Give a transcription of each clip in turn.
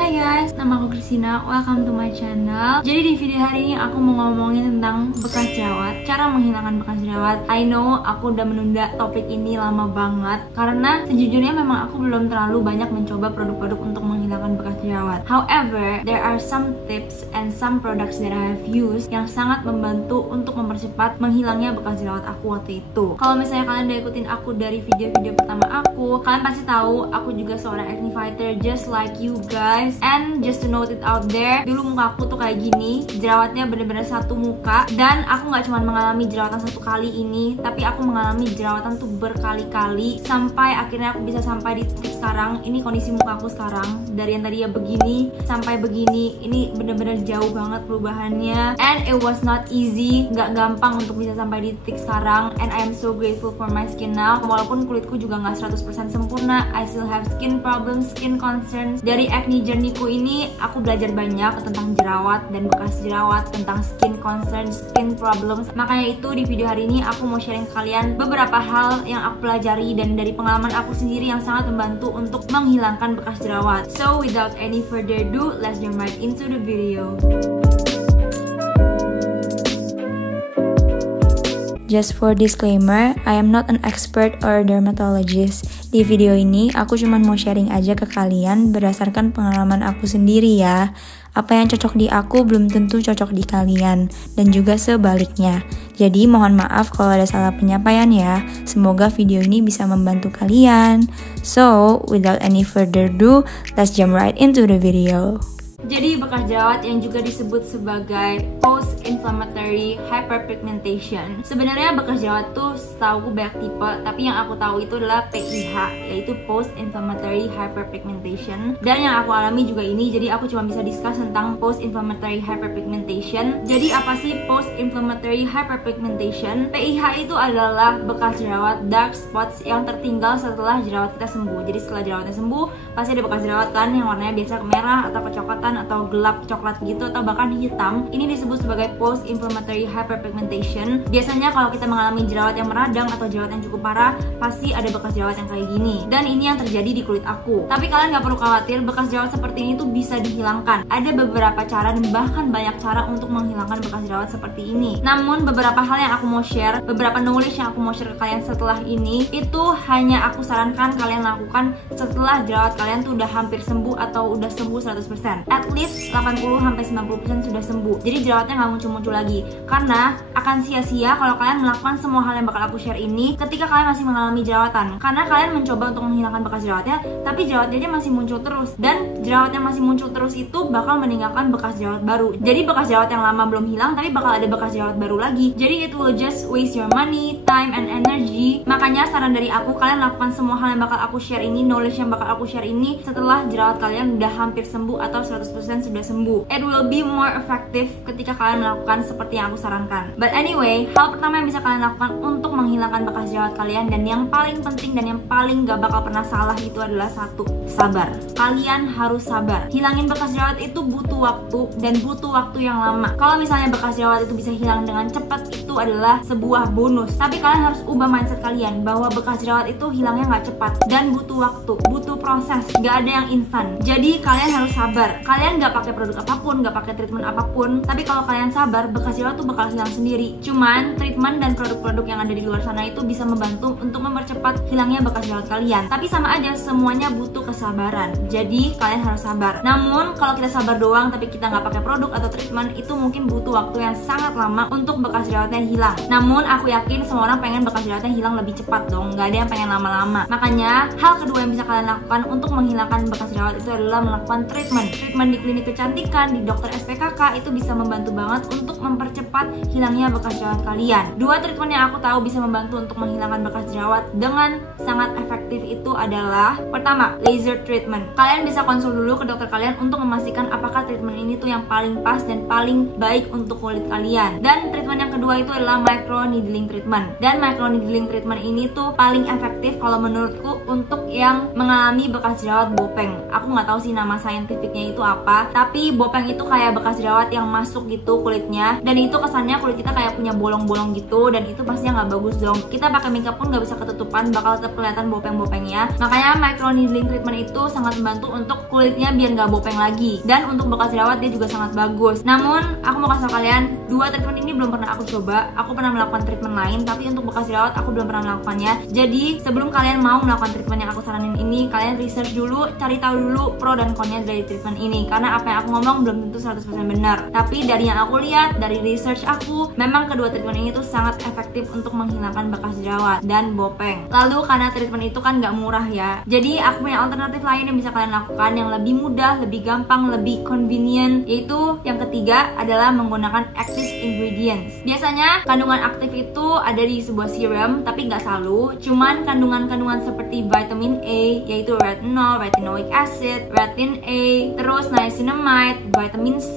Hai guys, nama aku Christina, welcome to my channel. Jadi di video hari ini aku mau ngomongin tentang bekas jerawat, cara menghilangkan bekas jerawat. I know aku udah menunda topik ini lama banget karena sejujurnya memang aku belum terlalu banyak mencoba produk-produk untuk menghilangkan bekas jerawat. However, there are some tips and some products that I have used yang sangat membantu untuk mempercepat menghilangnya bekas jerawat aku waktu itu. Kalau misalnya kalian udah ikutin aku dari video-video pertama aku, kalian pasti tahu aku juga seorang acne fighter just like you guys. And just to note it out there, dulu muka aku tuh kayak gini, jerawatnya bener-bener satu muka. Dan aku gak cuma mengalami jerawatan satu kali ini, tapi aku mengalami jerawatan tuh berkali-kali sampai akhirnya aku bisa sampai di titik sekarang. Ini kondisi muka aku sekarang, dari yang tadi ya begini sampai begini. Ini bener-bener jauh banget perubahannya. And it was not easy, gak gampang untuk bisa sampai di titik sekarang. And I am so grateful for my skin now. Walaupun kulitku juga gak 100% sempurna, I still have skin problems, skin concerns. Dari acne journey-ku ini aku belajar banyak tentang jerawat dan bekas jerawat, tentang skin concerns, skin problems. Makanya itu di video hari ini aku mau sharing ke kalian beberapa hal yang aku pelajari dan dari pengalaman aku sendiri yang sangat membantu untuk menghilangkan bekas jerawat. So without any further ado, let's jump right into the video. Just for disclaimer, I am not an expert or a dermatologist. Di video ini, aku cuma mau sharing aja ke kalian berdasarkan pengalaman aku sendiri ya. Apa yang cocok di aku belum tentu cocok di kalian, dan juga sebaliknya. Jadi mohon maaf kalau ada salah penyampaian ya. Semoga video ini bisa membantu kalian. So, without any further ado, let's jump right into the video. Jadi bekas jerawat yang juga disebut sebagai post-inflammatory hyperpigmentation. Sebenarnya bekas jerawat tuh setahu banyak tipe, tapi yang aku tahu itu adalah PIH, yaitu post-inflammatory hyperpigmentation. Dan yang aku alami juga ini, jadi aku cuma bisa discuss tentang post-inflammatory hyperpigmentation. Jadi apa sih post-inflammatory hyperpigmentation? PIH itu adalah bekas jerawat dark spots yang tertinggal setelah jerawat kita sembuh. Jadi setelah jerawatnya sembuh, pasti ada bekas jerawat kan yang warnanya biasa kemerah atau kecoklatan atau gelap coklat gitu atau bahkan hitam. Ini disebut sebagai post-inflammatory hyperpigmentation. Biasanya kalau kita mengalami jerawat yang meradang atau jerawat yang cukup parah, pasti ada bekas jerawat yang kayak gini. Dan ini yang terjadi di kulit aku. Tapi kalian gak perlu khawatir, bekas jerawat seperti ini tuh bisa dihilangkan. Ada beberapa cara dan bahkan banyak cara untuk menghilangkan bekas jerawat seperti ini. Namun beberapa hal yang aku mau share, beberapa knowledge yang aku mau share ke kalian setelah ini, itu hanya aku sarankan kalian lakukan setelah jerawat kalian tuh udah hampir sembuh atau udah sembuh 100%. At least 80-90% sudah sembuh. Jadi jerawatnya nggak muncul-muncul lagi. Karena akan sia-sia kalau kalian melakukan semua hal yang bakal aku share ini ketika kalian masih mengalami jerawatan. Karena kalian mencoba untuk menghilangkan bekas jerawatnya, tapi jerawatnya aja masih muncul terus. Dan jerawat yang masih muncul terus itu bakal meninggalkan bekas jerawat baru. Jadi bekas jerawat yang lama belum hilang, tapi bakal ada bekas jerawat baru lagi. Jadi it will just waste your money, time, and energy. Makanya saran dari aku, kalian lakukan semua hal yang bakal aku share ini, knowledge yang bakal aku share ini setelah jerawat kalian udah hampir sembuh atau 100% sudah sembuh. It will be more effective ketika kalian melakukan seperti yang aku sarankan. But anyway, hal pertama yang bisa kalian lakukan untuk menghilangkan bekas jerawat kalian, dan yang paling penting dan yang paling gak bakal pernah salah, itu adalah satu, sabar. Kalian harus sabar. Hilangin bekas jerawat itu butuh waktu, dan butuh waktu yang lama. Kalau misalnya bekas jerawat itu bisa hilang dengan cepat, itu adalah sebuah bonus. Tapi kalian harus ubah mindset kalian bahwa bekas jerawat itu hilangnya gak cepat dan butuh waktu, butuh proses, gak ada yang instan. Jadi kalian harus sabar. Kalian gak pakai produk apapun, gak pakai treatment apapun, tapi kalau kalian sabar, bekas jerawat tuh bakal hilang sendiri. Cuman treatment dan produk-produk yang ada di luar sana itu bisa membantu untuk mempercepat hilangnya bekas jerawat kalian. Tapi sama aja, semuanya butuh kesabaran. Jadi kalian harus sabar. Namun kalau kita sabar doang tapi kita nggak pakai produk atau treatment, itu mungkin butuh waktu yang sangat lama untuk bekas jerawatnya hilang. Namun aku yakin semua orang pengen bekas jerawatnya hilang lebih cepat dong. Nggak ada yang pengen lama-lama. Makanya hal kedua yang bisa kalian lakukan untuk menghilangkan bekas jerawat itu adalah melakukan treatment. Treatment di klinik kecantikan, di dokter SPKK itu bisa membantu banget untuk mempercepat hilangnya bekas jerawat kalian. Dua treatment yang aku tahu bisa membantu untuk menghilangkan bekas jerawat dengan sangat efektif itu adalah, pertama, laser treatment. Kalian bisa konsul dulu ke dokter kalian untuk memastikan apakah treatment ini tuh yang paling pas dan paling baik untuk kulit kalian. Dan treatment yang kedua itu adalah micro needling treatment. Dan micro needling treatment ini tuh paling efektif kalau menurutku untuk yang mengalami bekas jerawat bopeng. Aku nggak tahu sih nama saintifiknya itu apa, apa-apa, tapi bopeng itu kayak bekas jerawat yang masuk gitu kulitnya, dan itu kesannya kulit kita kayak punya bolong-bolong gitu, dan itu pastinya nggak bagus dong. Kita pakai makeup pun nggak bisa ketutupan, bakal tetap kelihatan bopeng-bopengnya. Makanya micro needling treatment itu sangat membantu untuk kulitnya biar nggak bopeng lagi, dan untuk bekas jerawat dia juga sangat bagus. Namun aku mau kasih tau kalian, dua treatment ini belum pernah aku coba. Aku pernah melakukan treatment lain, tapi untuk bekas jerawat aku belum pernah melakukannya. Jadi sebelum kalian mau melakukan treatment yang aku saranin ini, kalian research dulu, cari tahu dulu pro dan konnya dari treatment ini, karena apa yang aku ngomong belum tentu 100% benar. Tapi dari yang aku lihat, dari research aku, memang kedua treatment ini tuh sangat efektif untuk menghilangkan bekas jerawat dan bopeng. Lalu karena treatment itu kan nggak murah ya, jadi aku punya alternatif lain yang bisa kalian lakukan yang lebih mudah, lebih gampang, lebih convenient, yaitu yang ketiga adalah menggunakan active ingredients. Biasanya kandungan aktif itu ada di sebuah serum, tapi nggak selalu. Cuman kandungan-kandungan seperti vitamin A, yaitu retinol, retinoic acid, retin A, terus niacinamide, vitamin C,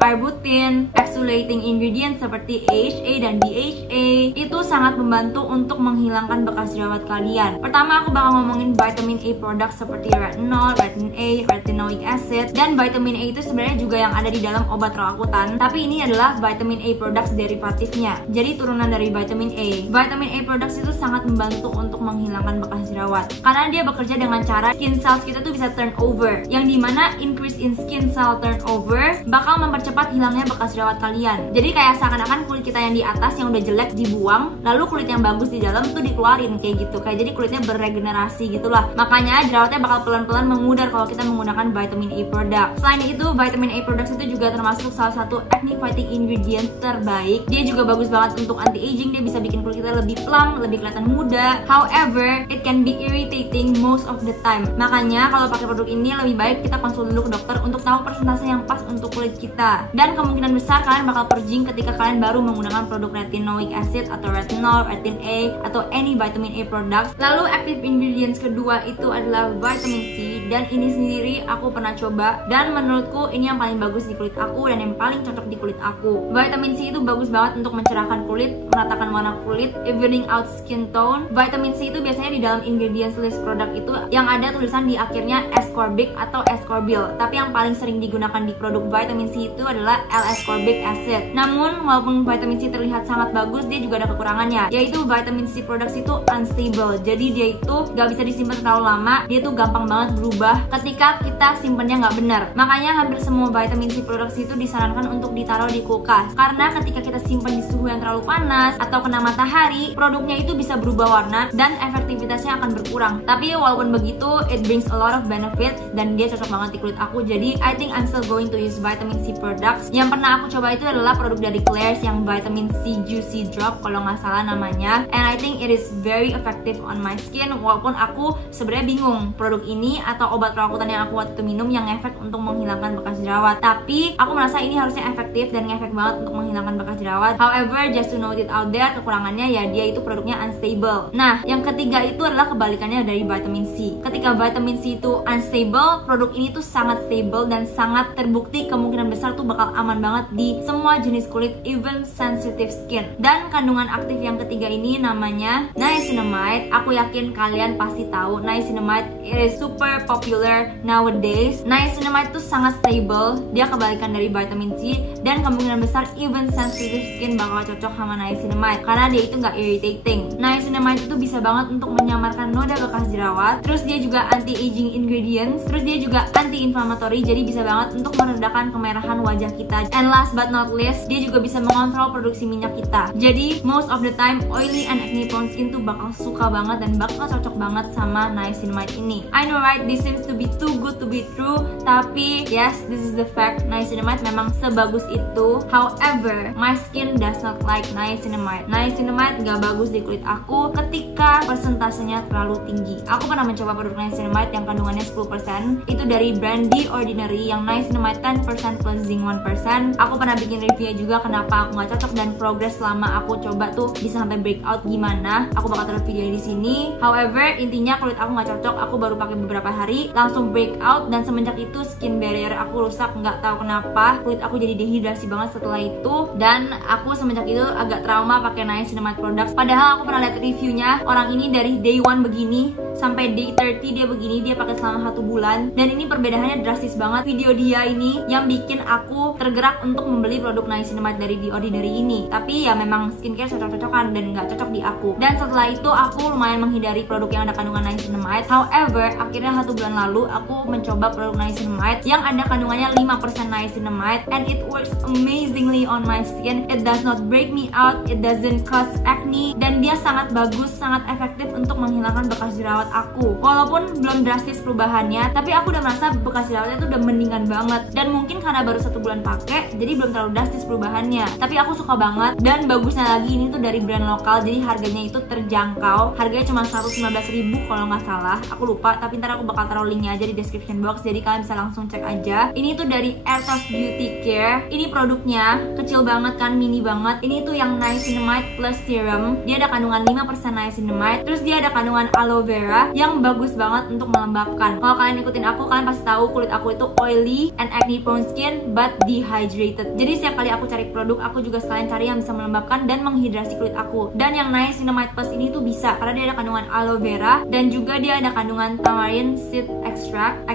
arbutin, exfoliating ingredients seperti AHA dan DHA itu sangat membantu untuk menghilangkan bekas jerawat kalian. Pertama aku bakal ngomongin vitamin A product seperti retinol, retin A, retinoic acid, dan vitamin A itu sebenarnya juga yang ada di dalam obat rakutan, tapi ini adalah vitamin A products derivatifnya, jadi turunan dari vitamin A. Vitamin A products itu sangat membantu untuk menghilangkan bekas jerawat, karena dia bekerja dengan cara skin cells kita tuh bisa turnover, yang dimana increase in skin cell turnover bakal mempercepat hilangnya bekas jerawat kalian. Jadi kayak seakan-akan kulit kita yang di atas yang udah jelek dibuang, lalu kulit yang bagus di dalam tuh dikeluarin kayak gitu, kayak jadi kulitnya beregenerasi gitulah. Makanya jerawatnya bakal pelan-pelan memudar kalau kita menggunakan vitamin A product. Selain itu, vitamin A products itu juga termasuk salah satu acne fighting ingredient terbaik. Dia juga bagus banget untuk anti-aging, dia bisa bikin kulit kita lebih plump, lebih kelihatan muda. However, it can be irritating most of the time. Makanya kalau pakai produk ini lebih baik kita konsul dulu ke dokter untuk tahu persentase yang pas untuk kulit kita. Dan kemungkinan besar kalian bakal purging ketika kalian baru menggunakan produk retinoic acid atau retinol, retin A, atau any vitamin A products. Lalu active ingredients kedua itu adalah vitamin C, dan ini sendiri aku pernah coba dan menurutku ini yang paling bagus di kulit aku dan yang paling cocok di kulit aku. Vitamin C itu bagus banget untuk mencerahkan kulit, meratakan warna kulit, evening out skin tone. Vitamin C itu biasanya di dalam ingredients list produk itu yang ada tulisan di akhirnya ascorbic atau ascorbyl, tapi yang paling sering digunakan di produk vitamin C itu adalah L-ascorbic acid. Namun walaupun vitamin C terlihat sangat bagus, dia juga ada kekurangannya, yaitu vitamin C products itu unstable. Jadi dia itu gak bisa disimpan terlalu lama, dia tuh gampang banget berubah ketika kita simpennya nggak benar. Makanya hampir semua vitamin C products itu disarankan untuk ditaruh di kulkas, karena ketika kita simpan di suhu yang terlalu panas atau kena matahari, produknya itu bisa berubah warna dan efektivitasnya akan berkurang. Tapi walaupun begitu, it brings a lot of benefits dan dia cocok banget di kulit aku. Jadi I think I'm still going to use vitamin C products. Yang pernah aku coba itu adalah produk dari Klairs yang vitamin C Juicy Drop kalau nggak salah namanya, and I think it is very effective on my skin. Walaupun aku sebenarnya bingung produk ini atau obat perakutan yang aku waktu itu minum yang efek untuk menghilangkan bekas jerawat, tapi aku merasa ini harusnya efektif dan ngefek banget untuk menghilangkan bekas jerawat. However, just to note it out there, kekurangannya ya dia itu produknya unstable. Nah, yang ketiga itu adalah kebalikannya dari vitamin C. Ketika vitamin C itu unstable, produk ini tuh sangat stable dan sangat terbukti kemungkinan besar tuh bakal aman banget di semua jenis kulit, even sensitive skin. Dan kandungan aktif yang ketiga ini namanya niacinamide. Aku yakin kalian pasti tahu niacinamide is super popular nowadays. Niacinamide itu sangat stable, dia kebalikan dari vitamin C, dan kemungkinan besar even sensitive skin bakal cocok sama niacinamide karena dia itu nggak irritating. Niacinamide itu bisa banget untuk menyamarkan noda bekas jerawat, terus dia juga anti-aging ingredients, terus dia juga anti-inflammatory, jadi bisa banget untuk meredakan kemerahan wajah kita. And last but not least, dia juga bisa mengontrol produksi minyak kita. Jadi most of the time oily and acne prone skin tuh bakal suka banget dan bakal cocok banget sama niacinamide ini. I know right, this seems to be too good to be true, tapi yes, this is the fact. Niacinamide memang sebagus itu. However, my skin does not like niacinamide. Niacinamide gak bagus di kulit aku ketika persentasenya terlalu tinggi. Aku pernah mencoba produk niacinamide yang kandungannya 10%, itu dari brand The Ordinary yang niacinamide 10% plus zinc 1%. Aku pernah bikin review juga kenapa aku gak cocok dan progress selama aku coba tuh bisa sampai breakout gimana. Aku bakal taruh video di sini. However, intinya kulit aku gak cocok. Aku baru pakai beberapa hari hari langsung breakout, dan semenjak itu skin barrier aku rusak, nggak tahu kenapa. Kulit aku jadi dehidrasi banget setelah itu, dan aku semenjak itu agak trauma pakai niacinamide products. Padahal aku pernah lihat reviewnya, orang ini dari day 1 begini sampai day 30 dia begini, dia pakai selama 1 bulan, dan ini perbedaannya drastis banget. Video dia ini yang bikin aku tergerak untuk membeli produk niacinamide dari The Ordinary ini. Tapi ya memang skincare cocok-cocokan dan nggak cocok di aku. Dan setelah itu aku lumayan menghindari produk yang ada kandungan niacinamide. However, akhirnya 1 bulan lalu aku mencoba produk niacinamide yang ada kandungannya 5% niacinamide, and it works amazingly on my skin. It does not break me out, it doesn't cause acne, dan dia sangat bagus, sangat efektif untuk menghilangkan bekas jerawat aku. Walaupun belum drastis perubahannya, tapi aku udah merasa bekas jerawatnya tuh udah mendingan banget. Dan mungkin karena baru 1 bulan pakai, jadi belum terlalu drastis perubahannya. Tapi aku suka banget, dan bagusnya lagi ini tuh dari brand lokal, jadi harganya itu terjangkau. Harganya cuma 115.000 kalau nggak salah, aku lupa. Tapi ntar aku bakal taruh linknya aja di description box, jadi kalian bisa langsung cek aja. Ini tuh dari Airtos Beauty Care. Ini produknya kecil banget kan, mini banget. Ini tuh yang niacinamide plus serum. Dia ada kandungan 5% niacinamide. Terus dia ada kandungan aloe vera yang bagus banget untuk melembabkan. Kalau kalian ikutin aku, kalian pasti tahu kulit aku itu oily and acne prone skin but dehydrated. Jadi setiap kali aku cari produk, aku juga sekalian cari yang bisa melembabkan dan menghidrasi kulit aku. Dan yang niacinamide plus ini tuh bisa karena dia ada kandungan aloe vera, dan juga dia ada kandungan tamarind seed extract.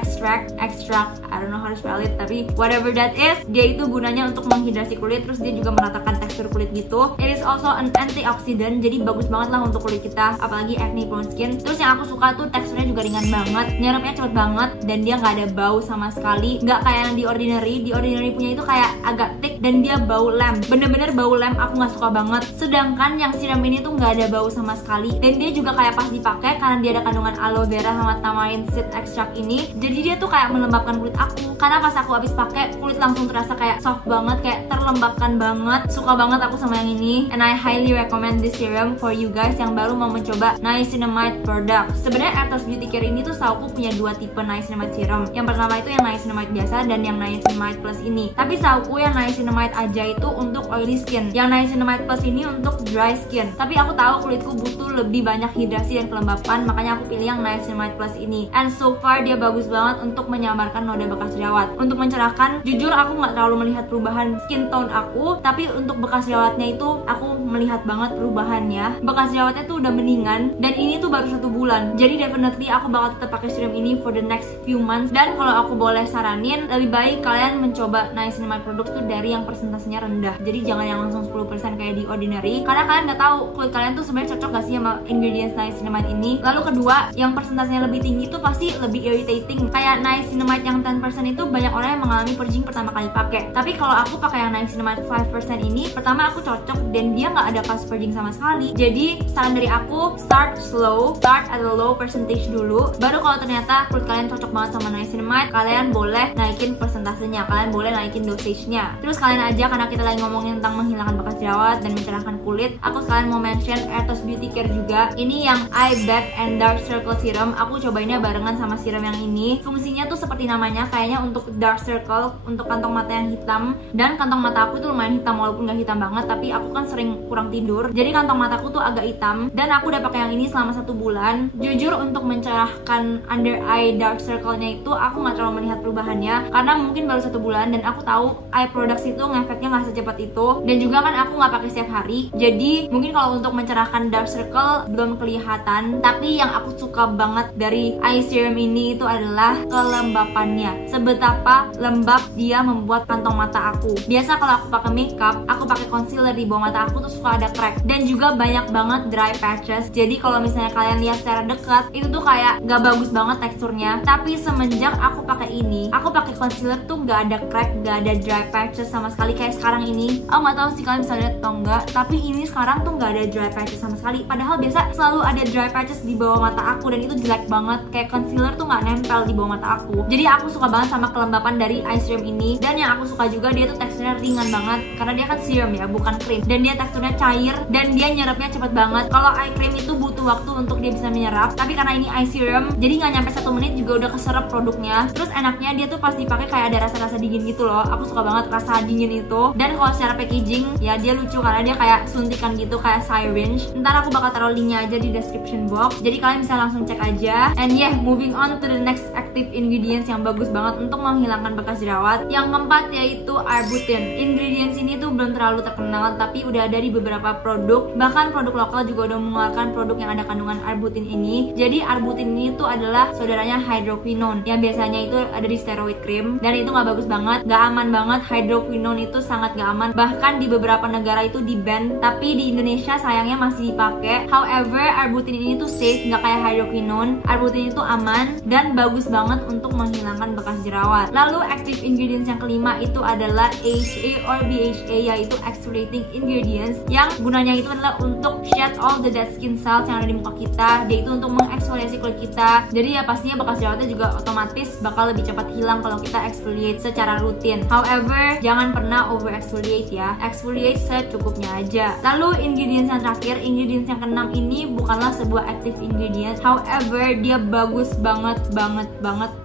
I don't know how to spell it, tapi whatever that is, dia itu gunanya untuk menghidrasi kulit. Terus dia juga meratakan tekstur kulit gitu. It is also an antioxidant, jadi bagus banget lah untuk kulit kita, apalagi acne prone skin. Terus yang aku suka tuh teksturnya juga ringan banget, nyerapnya cepet banget, dan dia nggak ada bau sama sekali. Nggak kayak yang di Ordinary punya itu kayak agak thick dan dia bau lem, bener-bener bau lem, aku nggak suka banget. Sedangkan yang serum ini tuh nggak ada bau sama sekali, dan dia juga kayak pas dipakai karena dia ada kandungan aloe vera sama tamarind seed extract ini, jadi dia tuh kayak melembabkan kulit aku. Karena pas aku habis pakai, kulit langsung terasa kayak soft banget, kayak terlembabkan banget. Suka banget aku sama yang ini, and I highly recommend this serum for you guys yang baru mau mencoba niacinamide product. Sebenarnya Airtos Beauty Care ini tuh sauku punya 2 tipe niacinamide serum. Yang pertama itu yang niacinamide biasa, dan yang niacinamide plus ini. Tapi sauku yang niacinamide aja itu untuk oily skin, yang niacinamide plus ini untuk dry skin. Tapi aku tahu kulitku butuh lebih banyak hidrasi dan kelembapan, makanya aku pilih yang niacinamide plus ini. And so far dia bagus banget untuk menyamarkan noda bekas jerawat. Untuk mencerahkan, jujur aku nggak terlalu melihat perubahan skin tone aku, tapi untuk bekas jerawatnya itu aku melihat banget perubahannya. Bekas jerawatnya tuh udah mendingan, dan ini tuh baru 1 bulan. Jadi definitely aku bakal tetap pakai serum ini for the next few months. Dan kalau aku boleh saranin, lebih baik kalian mencoba niacinamide products tuh dari yang persentasenya rendah. Jadi jangan yang langsung 10% kayak di Ordinary, karena kalian nggak tahu kulit kalian tuh sebenarnya cocok gak sih sama ingredients niacinamide ini. Lalu kedua, yang persentasenya lebih tinggi tuh pasti lebih irritating. Kayak niacinamide yang 10% itu banyak orang yang mengalami purging pertama kali pakai. Tapi kalau aku pakai yang niacinamide 5% ini, pertama aku cocok dan dia nggak ada cause purging sama sekali. Jadi saran dari aku, start slow, start at a low percentage dulu. Baru kalau ternyata kulit kalian cocok banget sama niacinamide, kalian boleh naikin persentasenya, kalian boleh naikin dosage-nya. Terus kalian aja, karena kita lagi ngomongin tentang menghilangkan bekas jerawat dan mencerahkan kulit, aku sekalian mau mention Airtos Beauty Care juga. Ini yang Eye Bag and Dark Circle Serum. Aku cobainnya barengan sama serum yang ini. Fungsinya tuh seperti namanya, kayaknya untuk dark circle, untuk kantong mata yang hitam. Dan kantong mata aku tuh lumayan hitam, walaupun gak hitam banget, tapi aku kan sering kurang tidur, jadi kantong mataku tuh agak hitam. Dan aku udah pakai yang ini selama 1 bulan. Jujur untuk mencerahkan under eye dark circle-nya itu aku nggak terlalu melihat perubahannya, karena mungkin baru 1 bulan, dan aku tahu eye products itu ngefeknya nggak secepat itu. Dan juga kan aku nggak pakai setiap hari, jadi mungkin kalau untuk mencerahkan dark circle belum kelihatan. Tapi yang aku suka banget dari eye serum ini itu adalah kelembapannya. Sebetapa lembab dia membuat kantong mata aku. Biasa kalau aku pakai makeup, aku pakai concealer di bawah mata aku tuh suka ada crack, dan juga banyak banget dry patches. Jadi kalau misalnya kalian lihat secara dekat, itu tuh kayak gak bagus banget teksturnya. Tapi semenjak aku pakai ini, aku pakai concealer tuh gak ada crack, gak ada dry patches sama sekali kayak sekarang ini. Aku nggak tahu sih kalian bisa lihat atau enggak, tapi ini sekarang tuh gak ada dry patches sama sekali. Padahal biasa selalu ada dry patches di bawah mata aku, dan itu jelek banget. Kayak concealer tuh nggak nempel di bawah mata aku. Jadi aku suka banget sama kelembapan dari eye serum ini. Dan yang aku suka juga, dia tuh teksturnya ringan banget, karena dia kan serum ya, bukan krim. Dan dia teksturnya cair, dan dia nyerapnya cepet banget. Kalau eye cream itu butuh waktu untuk dia bisa menyerap, tapi karena ini eye serum, jadi nggak nyampe 1 menit juga udah keserap produknya. Terus enaknya dia tuh pas dipakai kayak ada rasa-rasa dingin gitu loh. Aku suka banget rasa sangat dingin itu. Dan kalau secara packaging ya dia lucu karena dia kayak suntikan gitu, kayak syringe. Ntar aku bakal taruh linknya aja di description box, jadi kalian bisa langsung cek aja. And yeah, moving on to the next active ingredients yang bagus banget untuk menghilangkan bekas jerawat. Yang keempat yaitu arbutin. Ingredients ini tuh belum terlalu terkenal, tapi udah ada di beberapa produk, bahkan produk lokal juga udah mengeluarkan produk yang ada kandungan arbutin ini. Jadi arbutin ini tuh adalah saudaranya hydroquinone yang biasanya itu ada di steroid cream, dan itu nggak bagus banget, nggak aman banget. Hydroquinone itu sangat nggak aman, bahkan di beberapa negara itu di ban, tapi di Indonesia sayangnya masih dipakai. However, arbutin ini tuh safe, nggak kayak hydroquinone. Arbutin itu aman dan bagus banget untuk menghilangkan bekas jerawat. Lalu active ingredients yang kelima itu adalah AHA or BHA, yaitu exfoliating ingredients, yang gunanya itu adalah untuk shed all the dead skin cells yang ada di muka kita. Dia itu untuk mengeksfoliasi kulit kita, jadi ya pastinya bekas jerawatnya juga otomatis bakal lebih cepat hilang kalau kita exfoliate secara rutin. However, jangan pernah over exfoliate ya, exfoliate secukupnya aja. Lalu ingredients yang terakhir, ingredients yang keenam ini bukanlah sebuah active ingredients, however dia bagus banget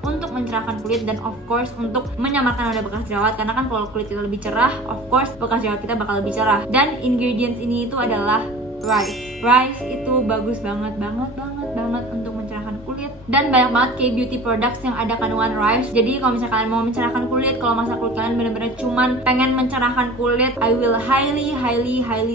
untuk mencerahkan kulit dan of course untuk menyamarkan ada bekas jerawat, karena kan kalau kulit kita lebih cerah, of course bekas jerawat kita bakal lebih cerah. Dan ingredients ini itu adalah rice. Rice itu bagus banget untuk mencerahkan kulit, dan banyak banget kayak beauty products yang ada kandungan rice. Jadi kalau misalnya kalian mau mencerahkan kulit, kalau masa kulit kalian bener-bener cuman pengen mencerahkan kulit, I will highly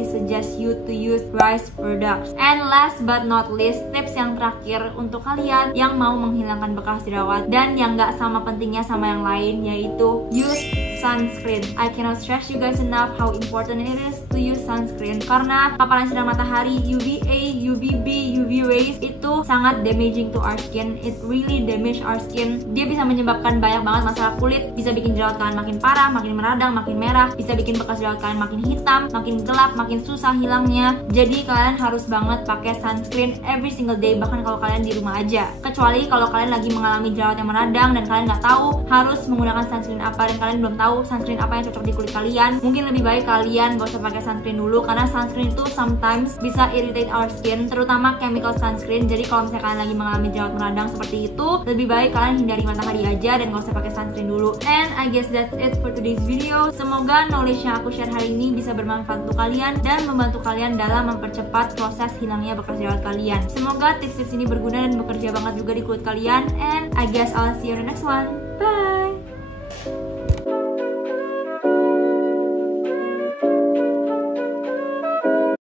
suggest you to use rice products. And last but not least, tips yang terakhir untuk kalian yang mau menghilangkan bekas jerawat dan yang gak sama pentingnya sama yang lain, yaitu use sunscreen. I cannot stress you guys enough how important it is to use sunscreen, karena paparan sinar matahari UVA, UVB, UV rays itu sangat damaging to our skin. It really damage our skin. Dia bisa menyebabkan banyak banget masalah kulit, bisa bikin jerawat kalian makin parah, makin meradang, makin merah, bisa bikin bekas jerawat kalian makin hitam, makin gelap, makin susah hilangnya. Jadi kalian harus banget pakai sunscreen every single day, bahkan kalau kalian di rumah aja. Kecuali kalau kalian lagi mengalami jerawat yang meradang dan kalian nggak tahu harus menggunakan sunscreen apa, dan kalian belum tahu sunscreen apa yang cocok di kulit kalian, mungkin lebih baik kalian gak usah pakai sunscreen dulu, karena sunscreen itu sometimes bisa irritate our skin, terutama chemical sunscreen. Jadi kalau misalnya kalian lagi mengalami jerawat meradang seperti itu, lebih baik kalian hindari matahari aja dan gak usah pakai sunscreen dulu. And I guess that's it for today's video. Semoga knowledge yang aku share hari ini bisa bermanfaat untuk kalian dan membantu kalian dalam mempercepat proses hilangnya bekas jerawat kalian. Semoga tips-tips ini berguna dan bekerja banget juga di kulit kalian. And I guess I'll see you on the next one. Bye!